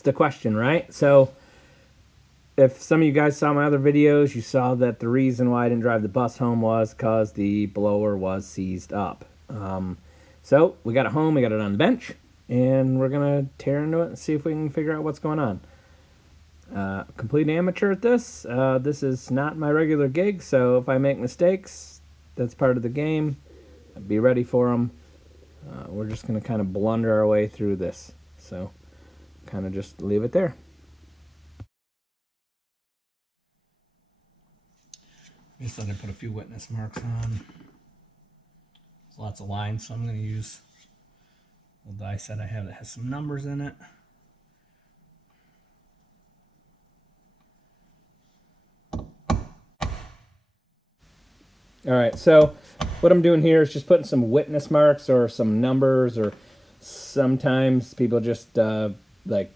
that's the question, right? So if some of you guys saw my other videos, you saw that the reason why I didn't drive the bus home was because the blower was seized up. So we got it home, we got it on the bench, and we're going to tear into it and see if we can figure out what's going on. Complete amateur at this. This is not my regular gig, so if I make mistakes, that's part of the game. Be ready for them. We're just going to kind of blunder our way through this. So kind of just leave it there. Just thought I'd put a few witness marks on. There's lots of lines, so I'm going to use a die set I have that has some numbers in it. Alright, so what I'm doing here is just putting some witness marks or some numbers, or sometimes people just like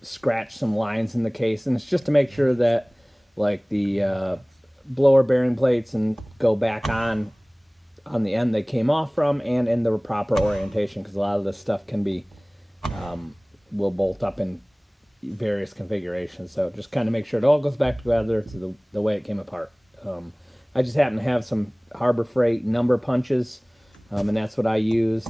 scratch some lines in the case, and it's just to make sure that like the blower bearing plates and go back on the end they came off from and in the proper orientation, because a lot of this stuff can be will bolt up in various configurations. So just kind of make sure it all goes back together to the way it came apart. I just happen to have some Harbor Freight number punches, and that's what I used.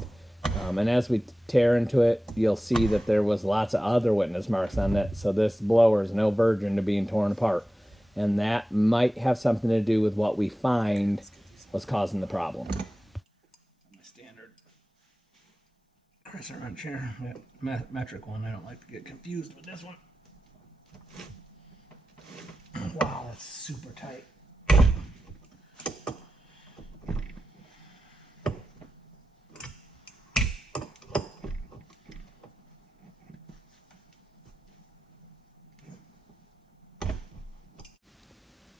And as we tear into it, you'll see that there was lots of other witness marks on it, so this blower is no virgin to being torn apart. And that might have something to do with what we find was causing the problem. My standard crescent wrench here, metric one. I don't like to get confused with this one. Wow, that's super tight.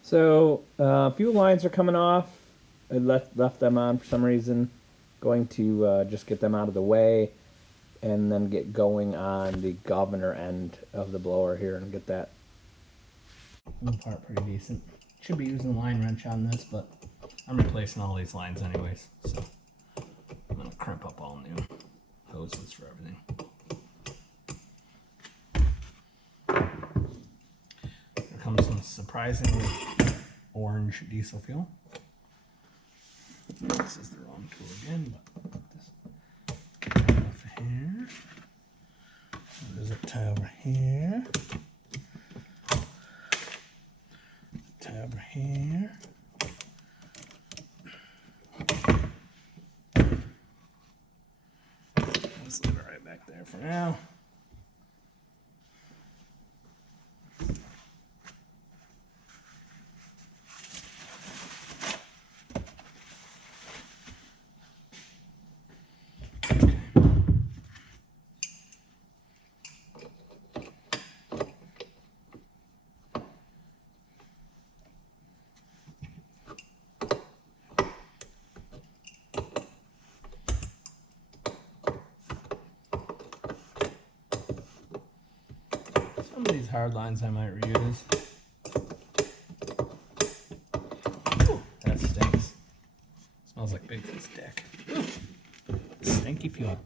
So a few lines are coming off. I left them on for some reason. Going to just get them out of the way, and then get going on the governor end of the blower here and get that part pretty decent. Should be using a line wrench on this, but I'm replacing all these lines anyways, so I'm going to crimp up all new hoses for everything. Here comes some surprisingly orange diesel fuel. This is the wrong tool again, but put this off here. There's a tie over here. Tie over here. Let's leave it right back there for now. Some of these hard lines I might reuse. Ooh, that stinks. Smells like Bigfoot's dick. Ooh, stinky fuel.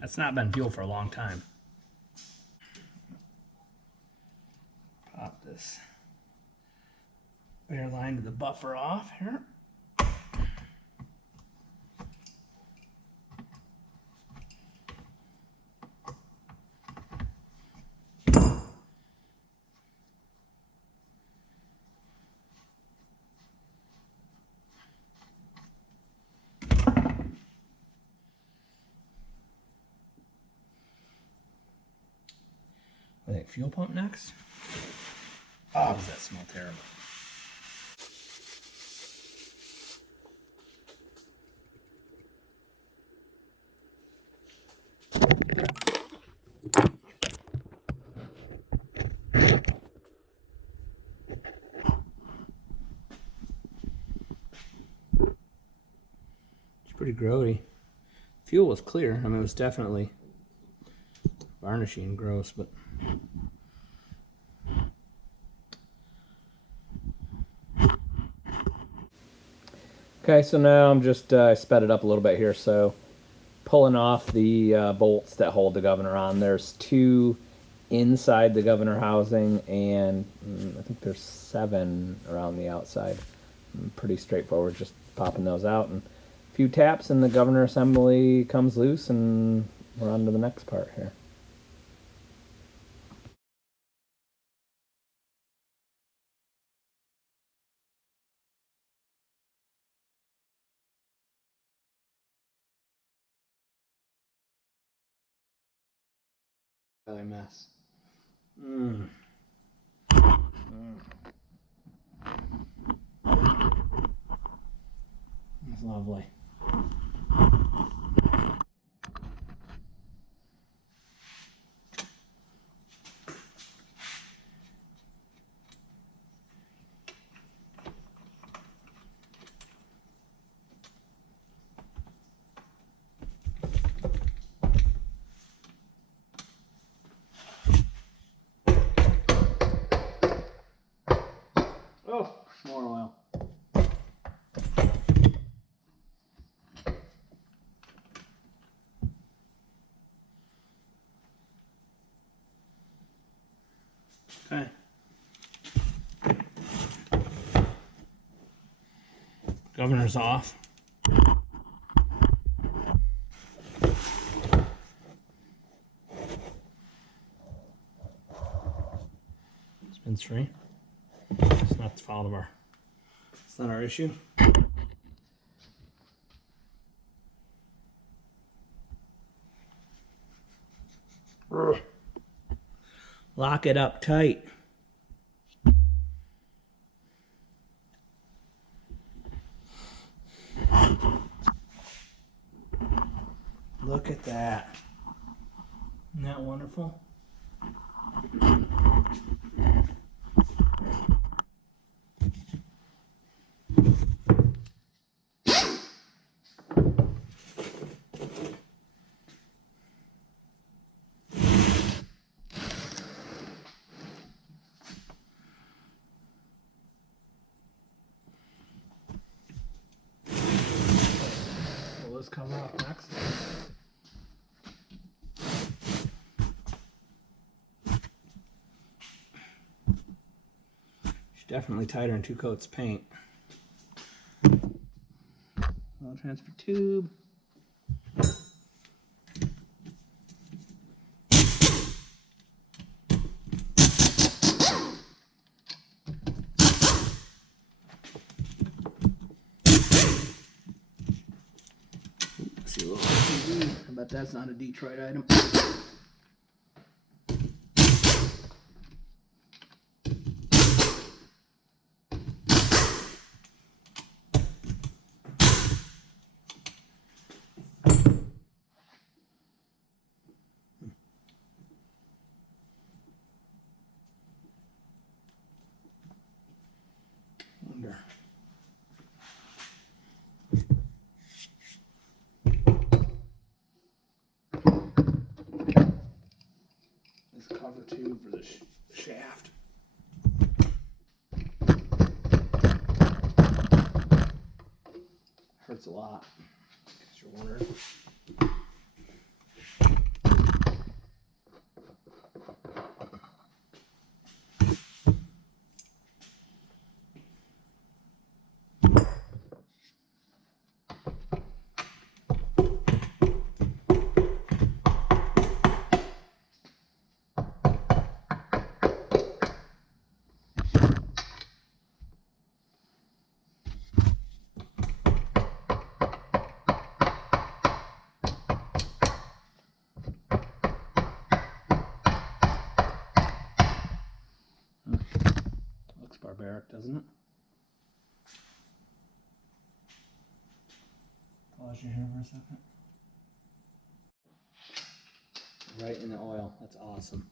That's not been fuel for a long time. Pop this bare line to the buffer off here. I think fuel pump next. Oh, does that smell terrible? It's pretty grody. Fuel was clear. I mean, it was definitely varnishy and gross, but okay, so now I'm just I sped it up a little bit here, so pulling off the bolts that hold the governor on. There's two inside the governor housing, and I think there's 7 around the outside. Pretty straightforward, just popping those out, and a few taps and the governor assembly comes loose, and we're on to the next part here. Really mess. That's lovely. Oh, more oil. Okay. Governor's off. Spin 3. It's not the fault of our. It's not our issue. Lock it up tight. Look at that. Isn't that wonderful? Will this come off next? She's definitely tighter in 2 coats of paint. Oil transfer tube. See a little TV. I bet that's not a Detroit item. Wonder. This cover tube for the shaft. Hurts a lot. Guess you're wondering. Looks barbaric, doesn't it? Pause your hair for a second. Right in the oil. That's awesome.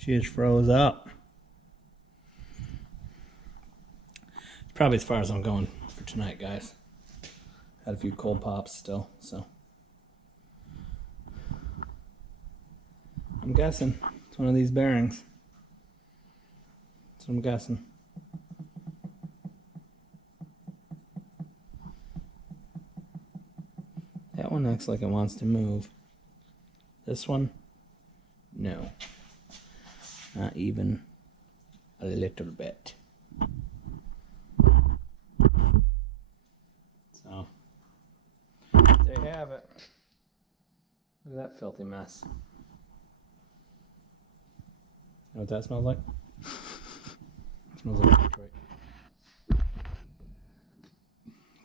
She just froze up. It's probably as far as I'm going for tonight, guys. Had a few cold pops still, so. I'm guessing it's one of these bearings. That's what I'm guessing. That one looks like it wants to move. This one, no. Not even a little bit. So, there you have it. Look at that filthy mess. You know what that smells like? It smells like Detroit.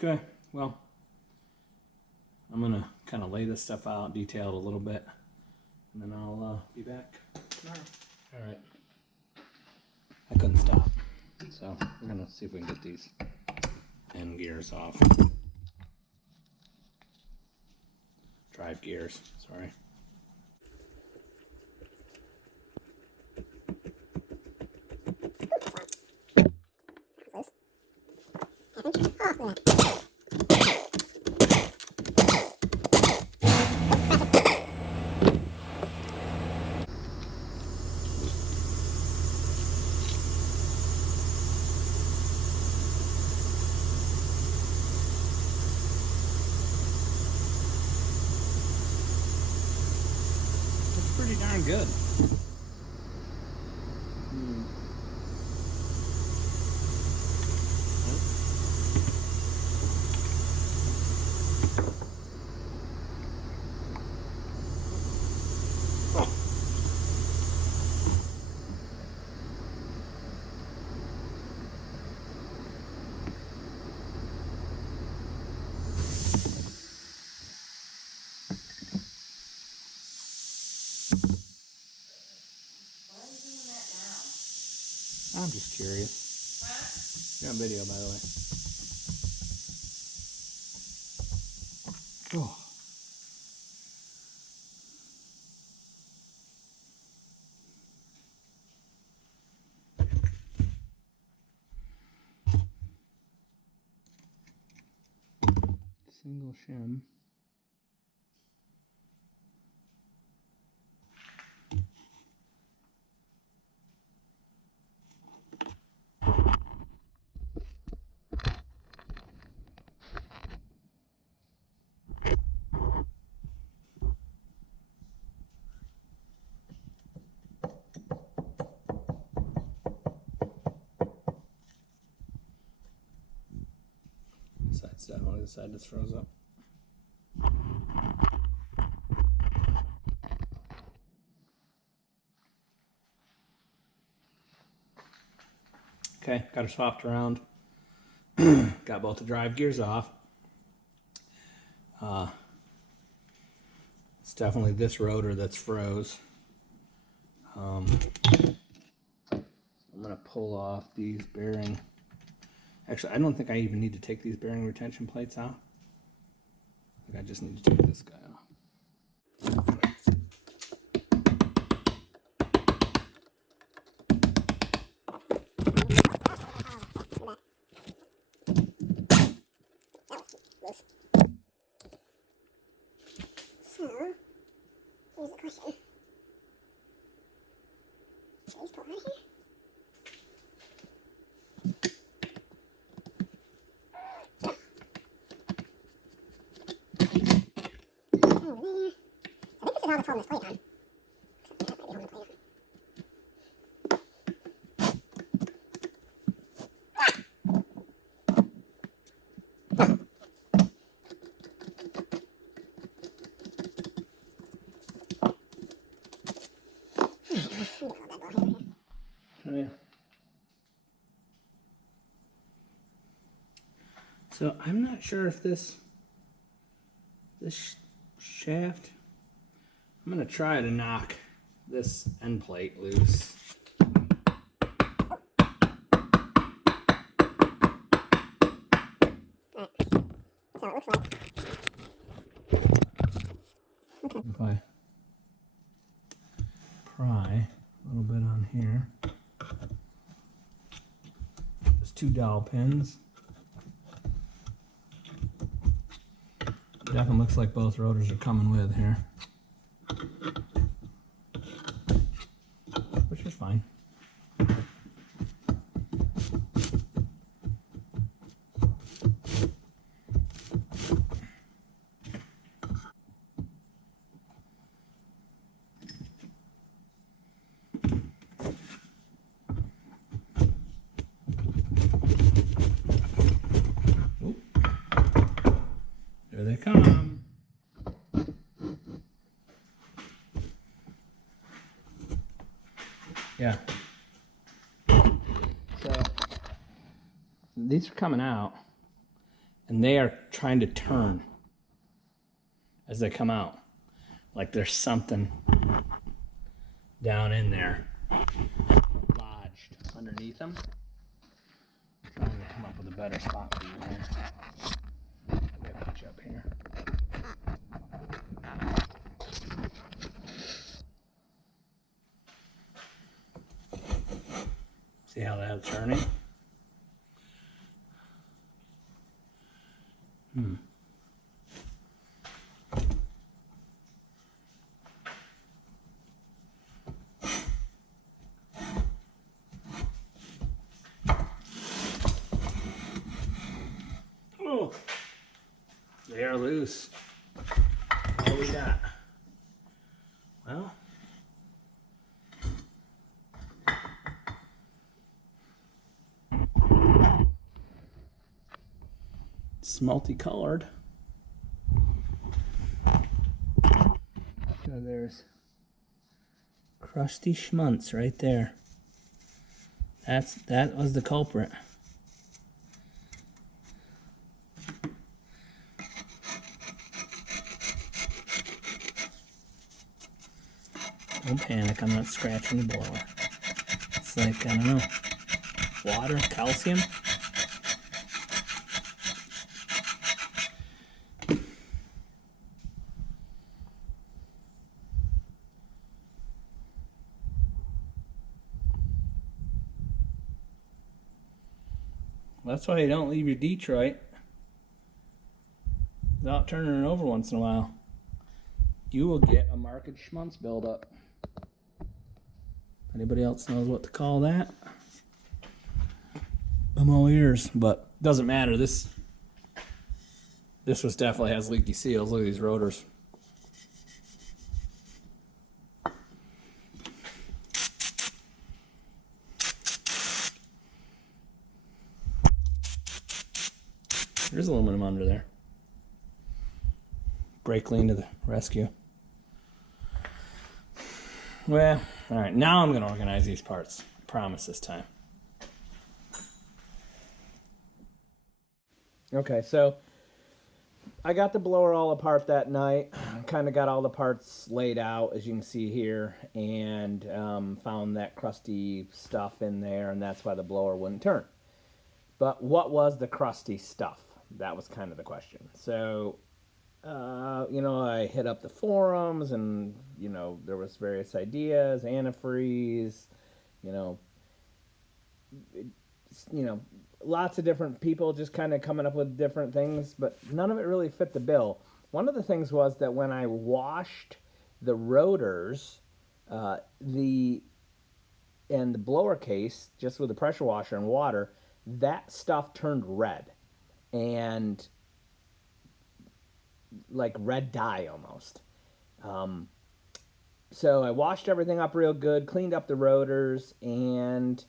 Okay, well, I'm gonna kind of lay this stuff out, detail it a little bit, and then I'll be back tomorrow. All right. I couldn't stop, so we're gonna see if we can get these end gears off. Drive gears, sorry. Looks pretty darn good. I'm just curious. You're on video, by the way. Oh. Single shim. Side's definitely the side that's froze up. Okay, got her swapped around. Got both the drive gears off. It's definitely this rotor that's froze. I'm gonna pull off these bearing. Actually, I don't think I even need to take these bearing retention plates out. I think I just need to take this guy off. So, here's the question. Should these pull out of here? Oh, there. I think this is all that's holding this plate on. That might be holding the plate on. Oh, yeah. So I'm not sure if this shaft. I'm gonna try to knock this end plate loose. That's how it looks like. If I pry a little bit on here. There's 2 dowel pins. Definitely looks like both rotors are coming with here, which is fine. Oop. There they come. Yeah. So these are coming out, and they are trying to turn as they come out. Like there's something down in there lodged underneath them. I'm trying to come up with a better spot for you here. Maybe I'll put you up here. See how that's turning? Oh, they are loose. What do we got? Well, it's multicolored. So there's crusty schmunts right there. That was the culprit. Don't panic, I'm not scratching the blower. It's like, I don't know, water, calcium? That's why you don't leave your Detroit without turning it over once in a while. You will get a marked schmunz buildup. Anybody else knows what to call that? I'm all ears, but doesn't matter. This was definitely has leaky seals. Look at these rotors. There's aluminum under there. Brake lean to the rescue. Well, all right, now I'm gonna organize these parts. I promise this time. Okay, so I got the blower all apart that night. Kind of got all the parts laid out, as you can see here, and found that crusty stuff in there, and that's why the blower wouldn't turn. But what was the crusty stuff? That was kind of the question. So, I hit up the forums, and, there was various ideas, antifreeze, lots of different people just kind of coming up with different things, but none of it really fit the bill. One of the things was that when I washed the rotors, the blower case, just with the pressure washer and water, that stuff turned red. And like red dye almost. So I washed everything up real good, cleaned up the rotors, and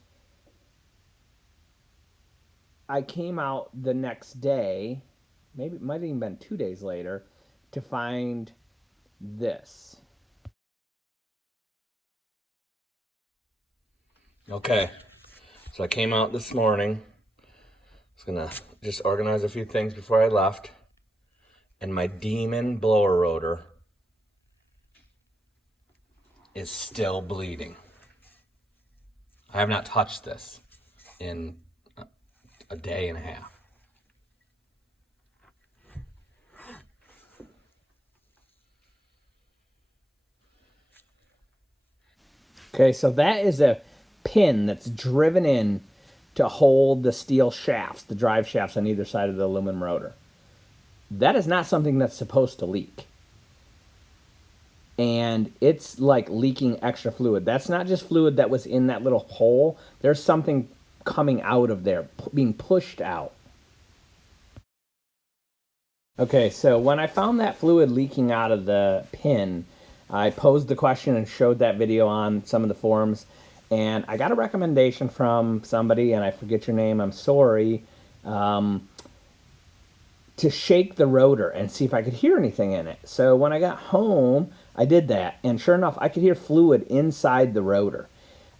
I came out the next day, maybe it might have even been 2 days later, to find this. Okay, so I came out this morning. I was gonna just organize a few things before I left. And my demon blower rotor is still bleeding. I have not touched this in a day and a half. Okay, so that is a pin that's driven in to hold the steel shafts, the drive shafts on either side of the aluminum rotor. That is not something that's supposed to leak. And it's like leaking extra fluid. That's not just fluid that was in that little hole. There's something coming out of there, being pushed out. Okay, so when I found that fluid leaking out of the pin, I posed the question and showed that video on some of the forums, and I got a recommendation from somebody, and I forget your name, I'm sorry, to shake the rotor and see if I could hear anything in it. So when I got home, I did that, and sure enough, I could hear fluid inside the rotor.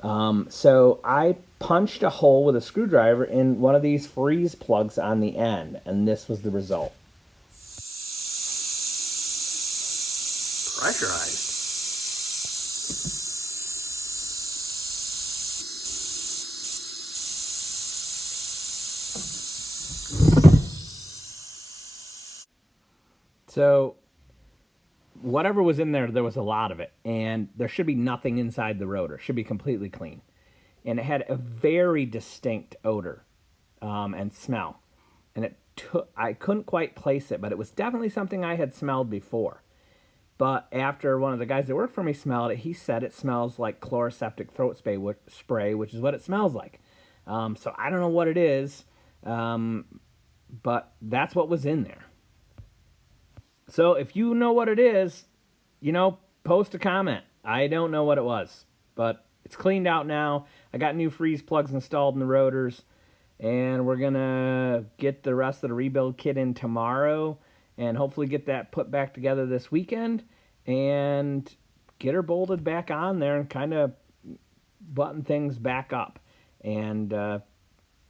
So I punched a hole with a screwdriver in one of these freeze plugs on the end, and this was the result. Pressurized. So whatever was in there, there was a lot of it, and there should be nothing inside the rotor. It should be completely clean. And it had a very distinct odor and smell. And I couldn't quite place it, but it was definitely something I had smelled before. But after one of the guys that worked for me smelled it, he said it smells like chloroseptic throat spray, which is what it smells like. So I don't know what it is, but that's what was in there. So if you know what it is, post a comment. I don't know what it was, but it's cleaned out now. I got new freeze plugs installed in the rotors, and we're going to get the rest of the rebuild kit in tomorrow and hopefully get that put back together this weekend and get her bolted back on there and kind of button things back up and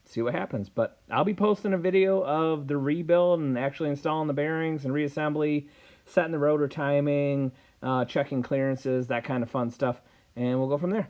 see what happens. But I'll be posting a video of the rebuild and actually installing the bearings and reassembly, setting the rotor timing, checking clearances, that kind of fun stuff, and we'll go from there.